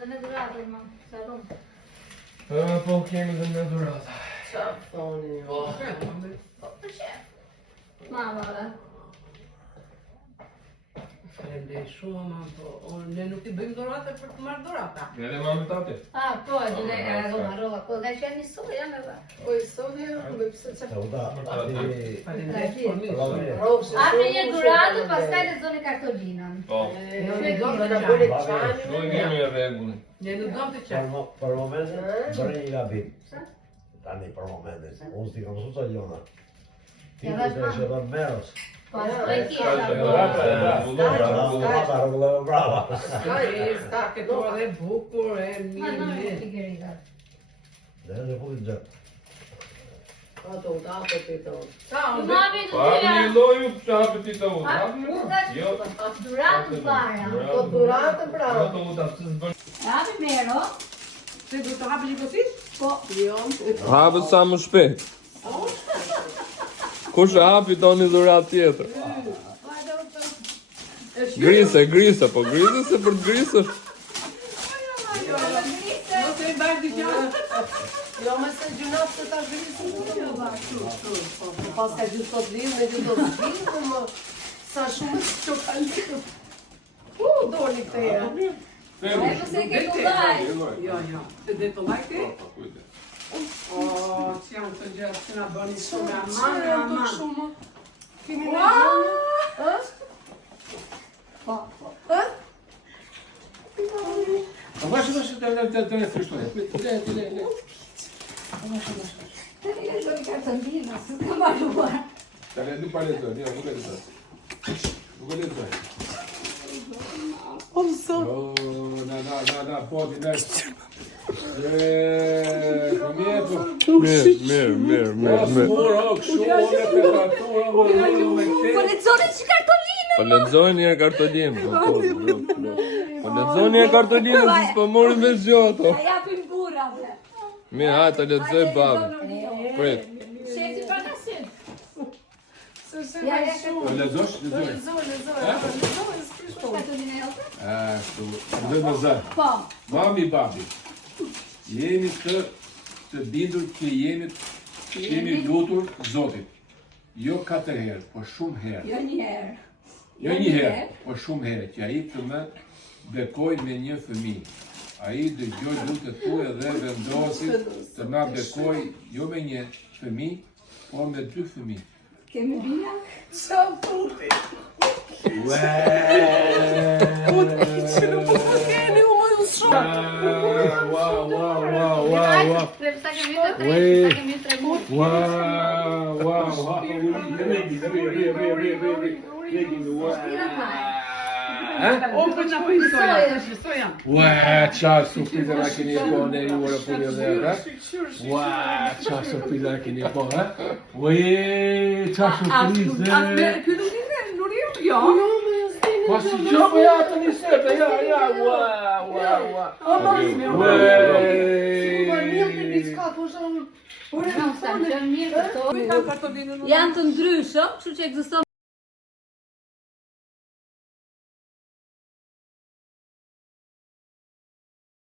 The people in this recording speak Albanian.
dhe në dhuratë, ma, sa rumë. Po kemi dhe në dhuratë. Qa thoni ju? Po, për shef. Ma, vare. Faleminderit shumë, ma, po ne nuk I bëjmë dhurata për të marrë dhurata. Edhe mami tate. Po, e dhe roma, po, ka që një soja, jam edhe. O, I soja, me pëse që... Faleminderit për mirë. Apri një dhuratë, pastaj të zoni kartolinën. Po. Ne nuk do të bëre çani. Shkoj kemi rregullin. Ne nuk do të çani. Për momentin, bërë një gabim. Tani për momentin, unë s'ti kam mësuar Jona. Ti Ja, të vesh, të shërbën merës. Po, e tjera, Brava. Sta këto edhe bukur, e Ma, në mirë. në figuritat. Dhe në fukin gjë. Ato, ato ti to. Mami të Pa dyja. një loju të hapë ti të uta. Jo. Dhuratë para. Po dhuratë bravo. Ato uta të zbën. Hapi mero. Se do të hapi një gotit? Po. Jo. Hapë sa më shpejt. Kush e hapi doni dhuratë tjetër. Grise, po grise se për të grisësh. Mos e baj di gjë. Jo, më se gjunat se ta grisë. Pas ka gjithë sot linë, me gjithë do të vinë, më sa shumë që ka linë. Doni këtë e. E po se ke kullaj. Jo. Të dhe të lajke? O, që janë të gjërë që nga bëni shumë. Aman. Shumë. Kemi në gjënë. Po. Vaše te frištoje. Le. Të një zoni kartolinë, së të maruar. Dale, nu palezoni, nu palezoni. Nu palezoni. Na, podi, ne. Mirë. Po lexoni që kartolinë. Po lexojnë një kartolinë. Po lexojnë një kartolinë se s'po morim me zgjoto. A japim burrave. Mirë, hajde të lexoj babi. Prit. Shefi pa nasim. Ja, Po lezosh? Kartolinë jote? Dhe me zë. Po. Mami, babi, jemi të bindur që jemi lutur Zotit. Jo 4 herë, po shumë herë. Jo një herë. Jo një herë, po shumë herë, që ai të më bekoj me një fëmijë. Ai dëgjoj lutjet tuaja dhe vendosi të na bekoj jo me një fëmijë, po me 2 fëmijë. Kemi bia? Qa puti? Që nuk po të keni, u më ju shumë. Wow. Sa kemi 3 muaj. O, po që po i soja. Qa surpriza na keni po ne ju ora po dhe ata. Qa surpriza na keni po, ha? Qa surprize. Ky nuk i ne, Nuriu? Jo. Po si gjobe ja të një sete, ja, Janë të ndryshëm, kështu që ekziston